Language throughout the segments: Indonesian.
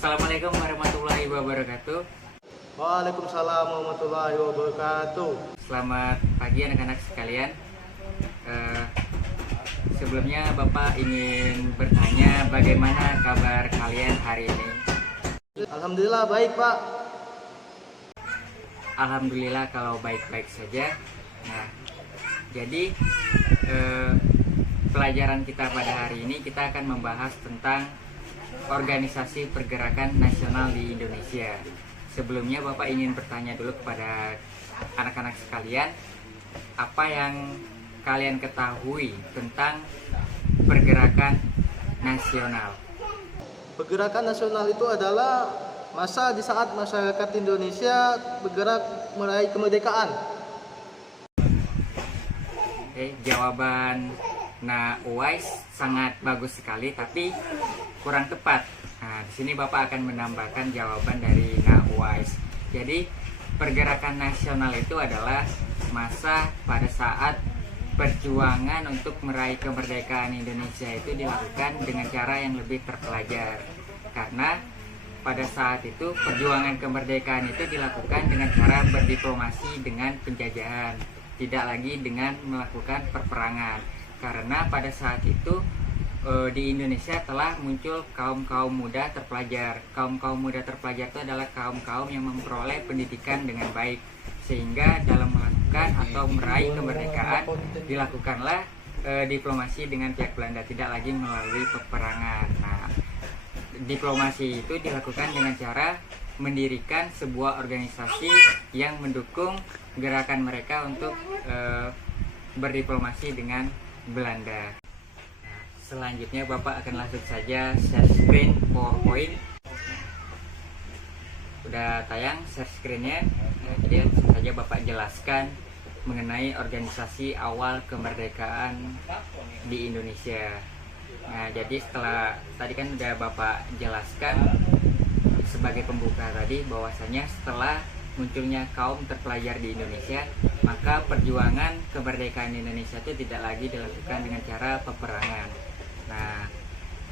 Assalamualaikum warahmatullahi wabarakatuh. Waalaikumsalam warahmatullahi wabarakatuh. Selamat pagi anak-anak sekalian. Eh, Sebelumnya Bapak ingin bertanya bagaimana kabar kalian hari ini? Alhamdulillah baik, Pak. Alhamdulillah kalau baik-baik saja. Nah, jadi pelajaran kita pada hari ini kita akan membahas tentang organisasi pergerakan nasional di Indonesia. Sebelumnya Bapak ingin bertanya dulu kepada anak-anak sekalian, apa yang kalian ketahui tentang pergerakan nasional? Pergerakan nasional itu adalah masa di saat masyarakat Indonesia bergerak meraih kemerdekaan. Jawaban Uwais sangat bagus sekali, tapi kurang tepat. Nah, di sini Bapak akan menambahkan jawaban dari Uwais. Jadi, pergerakan nasional itu adalah masa pada saat perjuangan untuk meraih kemerdekaan Indonesia itu dilakukan dengan cara yang lebih terpelajar. Karena pada saat itu perjuangan kemerdekaan itu dilakukan dengan cara berdiplomasi dengan penjajahan, tidak lagi dengan melakukan perperangan. Karena pada saat itu di Indonesia telah muncul kaum-kaum muda terpelajar. Kaum-kaum muda terpelajar itu adalah kaum-kaum yang memperoleh pendidikan dengan baik, sehingga dalam melakukan atau meraih kemerdekaan dilakukanlah diplomasi dengan pihak Belanda, tidak lagi melalui peperangan. Nah, diplomasi itu dilakukan dengan cara mendirikan sebuah organisasi yang mendukung gerakan mereka untuk berdiplomasi dengan Belanda. Nah, selanjutnya Bapak akan langsung saja share screen PowerPoint. Udah tayang share screen-nya. Jadi langsung saja Bapak jelaskan mengenai organisasi awal kemerdekaan di Indonesia. Nah, jadi setelah tadi kan udah Bapak jelaskan sebagai pembuka tadi bahwasanya setelah munculnya kaum terpelajar di Indonesia, maka perjuangan kemerdekaan Indonesia itu tidak lagi dilakukan dengan cara peperangan. Nah,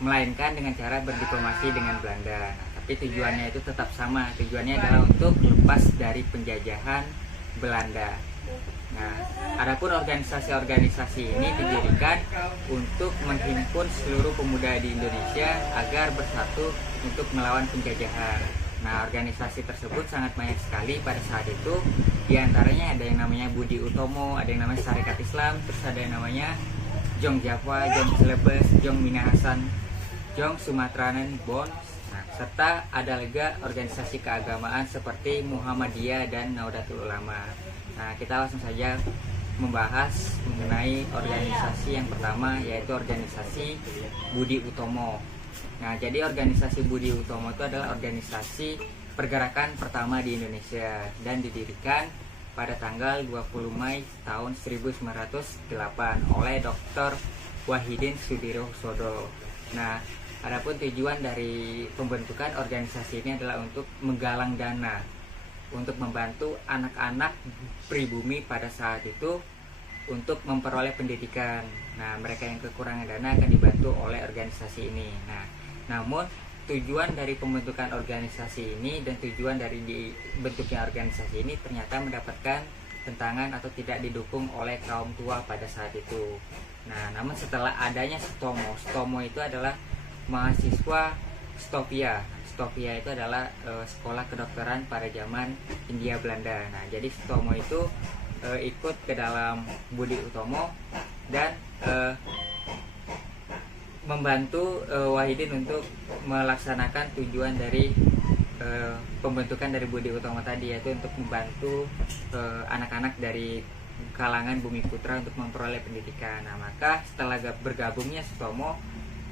melainkan dengan cara berdiplomasi dengan Belanda. Nah, tapi tujuannya itu tetap sama. Tujuannya adalah untuk lepas dari penjajahan Belanda. Nah, adapun organisasi-organisasi ini didirikan untuk menghimpun seluruh pemuda di Indonesia agar bersatu untuk melawan penjajahan. Nah, organisasi tersebut sangat banyak sekali pada saat itu. Di antaranya ada yang namanya Budi Utomo, ada yang namanya Sarekat Islam, terus ada yang namanya Jong Jawa, Jong Celebes, Jong Minahasan, Jong Sumatranen Bon. Nah, serta ada juga organisasi keagamaan seperti Muhammadiyah dan Nahdlatul Ulama. Nah, kita langsung saja membahas mengenai organisasi yang pertama, yaitu organisasi Budi Utomo. Nah, jadi organisasi Budi Utomo itu adalah organisasi pergerakan pertama di Indonesia dan didirikan pada tanggal 20 Mei tahun 1908 oleh Dr. Wahidin Sudirohusodo. Nah, adapun tujuan dari pembentukan organisasi ini adalah untuk menggalang dana untuk membantu anak-anak pribumi pada saat itu untuk memperoleh pendidikan. Nah, mereka yang kekurangan dana akan dibantu oleh organisasi ini. Nah, namun tujuan dari pembentukan organisasi ini dan tujuan dari dibentuknya organisasi ini ternyata mendapatkan tentangan atau tidak didukung oleh kaum tua pada saat itu. Nah, namun setelah adanya Stomo itu adalah mahasiswa Stopia. Stopia itu adalah sekolah kedokteran pada zaman Hindia Belanda. Nah, jadi Stomo itu ikut ke dalam Budi Utomo dan membantu Wahidin untuk melaksanakan tujuan dari pembentukan dari Budi Utomo tadi, yaitu untuk membantu anak-anak dari kalangan Bumi Putra untuk memperoleh pendidikan. Nah, maka setelah bergabungnya Stomo,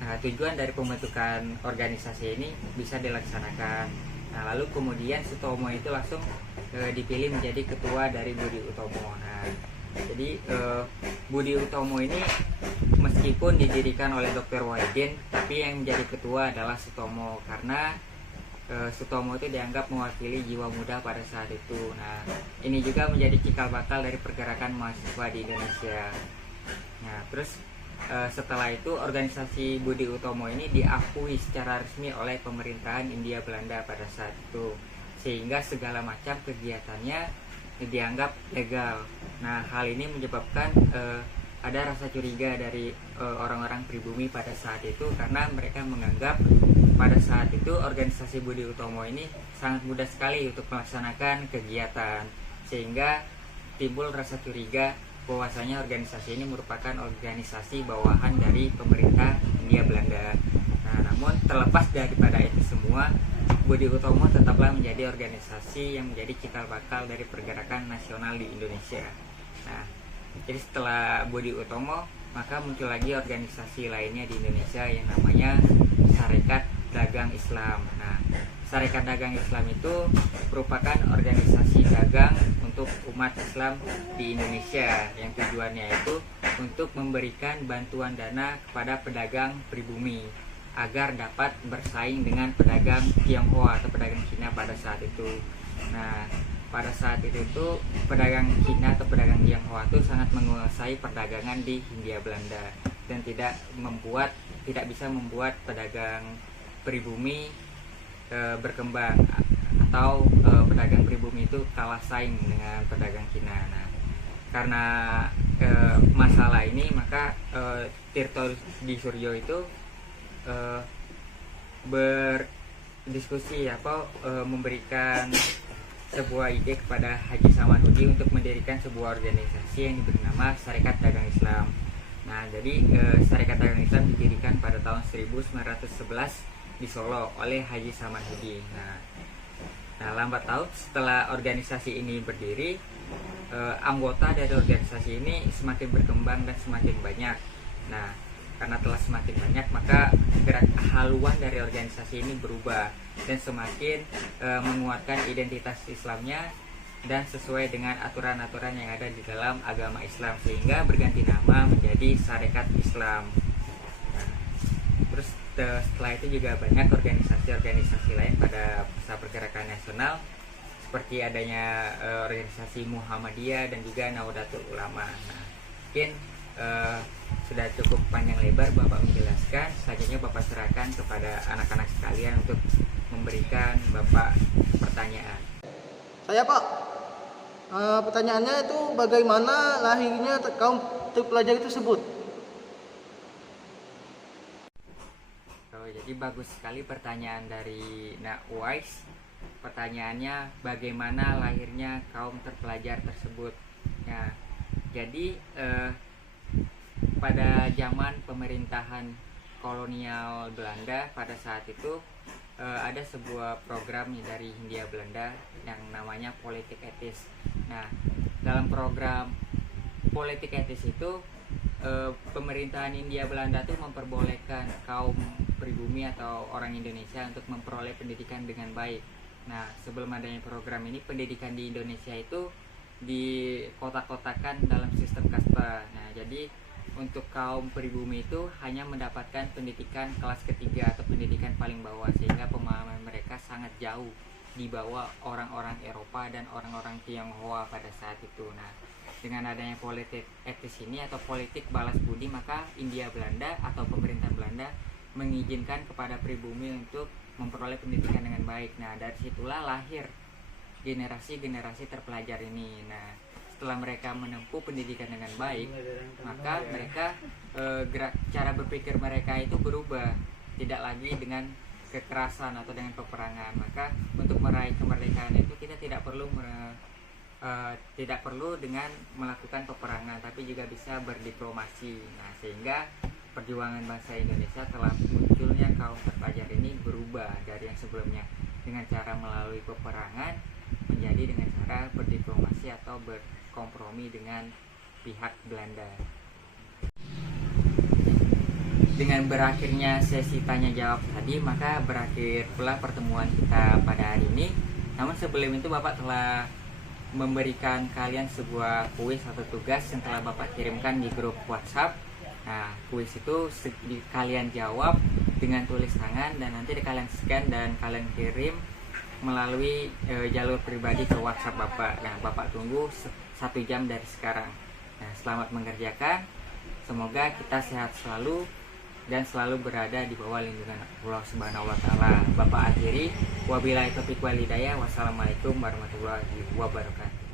tujuan dari pembentukan organisasi ini bisa dilaksanakan. Nah, lalu kemudian Sutomo itu langsung dipilih menjadi ketua dari Budi Utomo. Nah, jadi Budi Utomo ini meskipun didirikan oleh Dr. Wahidin, tapi yang menjadi ketua adalah Sutomo karena Sutomo itu dianggap mewakili jiwa muda pada saat itu. Nah, ini juga menjadi cikal bakal dari pergerakan mahasiswa di Indonesia. Nah, terus setelah itu organisasi Budi Utomo ini diakui secara resmi oleh pemerintahan Hindia Belanda pada saat itu, sehingga segala macam kegiatannya dianggap legal. Nah, hal ini menyebabkan ada rasa curiga dari orang-orang pribumi pada saat itu, karena mereka menganggap pada saat itu organisasi Budi Utomo ini sangat mudah sekali untuk melaksanakan kegiatan, sehingga timbul rasa curiga bahwasanya organisasi ini merupakan organisasi bawahan dari pemerintah Hindia Belanda. Nah, namun terlepas daripada itu semua, Budi Utomo tetaplah menjadi organisasi yang menjadi cikal bakal dari pergerakan nasional di Indonesia. Nah, jadi setelah Budi Utomo, maka muncul lagi organisasi lainnya di Indonesia yang namanya Sarekat Dagang Islam. Nah, Sarekat Dagang Islam itu merupakan organisasi dagang untuk umat Islam di Indonesia, yang tujuannya itu untuk memberikan bantuan dana kepada pedagang pribumi agar dapat bersaing dengan pedagang Tionghoa atau pedagang Cina pada saat itu. Nah, pada saat itu tuh pedagang Cina atau pedagang Tionghoa itu sangat menguasai perdagangan di Hindia Belanda dan tidak bisa membuat pedagang pribumi berkembang atau pedagang pribumi itu kalah saing dengan pedagang Cina. Nah, karena masalah ini, maka Tirto di Suryo itu berdiskusi memberikan sebuah ide kepada Haji Samanhudi untuk mendirikan sebuah organisasi yang diberi nama Sarekat Dagang Islam. Nah, jadi Sarekat Dagang Islam didirikan pada tahun 1911 di Solo oleh Haji Samanhudi. Nah, lambat laun setelah organisasi ini berdiri, anggota dari organisasi ini semakin berkembang dan semakin banyak. Nah, karena telah semakin banyak, maka gerak haluan dari organisasi ini berubah dan semakin menguatkan identitas Islamnya dan sesuai dengan aturan-aturan yang ada di dalam agama Islam, sehingga berganti nama menjadi Sarekat Islam. Nah, terus setelah itu juga banyak organisasi-organisasi lain pada masa pergerakan nasional, seperti adanya organisasi Muhammadiyah dan juga Nahdlatul Ulama. Nah, mungkin sudah cukup panjang lebar Bapak menjelaskan, selanjutnya Bapak serahkan kepada anak-anak sekalian untuk memberikan Bapak pertanyaan. Saya Pak, pertanyaannya itu bagaimana lahirnya kaum terpelajar tersebut? Jadi bagus sekali pertanyaan dari Nak Uwais. Pertanyaannya bagaimana lahirnya kaum terpelajar tersebut. Nah, jadi pada zaman pemerintahan kolonial Belanda pada saat itu ada sebuah program dari Hindia Belanda yang namanya politik etis. Nah, dalam program politik etis itu pemerintahan Hindia Belanda itu memperbolehkan kaum pribumi atau orang Indonesia untuk memperoleh pendidikan dengan baik. Nah, sebelum adanya program ini, pendidikan di Indonesia itu dikotak-kotakan dalam sistem kasta. Nah, jadi untuk kaum pribumi itu hanya mendapatkan pendidikan kelas ketiga atau pendidikan paling bawah, sehingga pemahaman mereka sangat jauh di bawah orang-orang Eropa dan orang-orang Tionghoa pada saat itu. Nah, dengan adanya politik etis ini atau politik balas budi, maka Hindia Belanda atau pemerintahan Belanda mengizinkan kepada pribumi untuk memperoleh pendidikan dengan baik. Nah, dari situlah lahir generasi-generasi terpelajar ini. Nah, setelah mereka menempuh pendidikan dengan baik, maka mereka cara berpikir mereka itu berubah, tidak lagi dengan kekerasan atau dengan peperangan. Maka untuk meraih kemerdekaan itu kita tidak perlu dengan melakukan peperangan, tapi juga bisa berdiplomasi. Nah, sehingga perjuangan bangsa Indonesia telah munculnya kaum terpelajar ini berubah dari yang sebelumnya dengan cara melalui peperangan menjadi dengan cara berdiplomasi atau berkompromi dengan pihak Belanda. Dengan berakhirnya sesi tanya jawab tadi, maka berakhir pula pertemuan kita pada hari ini. Namun sebelum itu Bapak telah memberikan kalian sebuah kuis atau tugas yang telah Bapak kirimkan di grup WhatsApp. Nah, kuis itu kalian jawab dengan tulis tangan dan nanti kalian scan dan kalian kirim melalui jalur pribadi ke WhatsApp Bapak. Nah, Bapak tunggu 1 jam dari sekarang. Nah, selamat mengerjakan. Semoga kita sehat selalu dan selalu berada di bawah lindungan Allah Subhanahu wa taala. Bapak akhiri, wabillahi taufiq wal hidayah. Wassalamualaikum warahmatullahi wabarakatuh.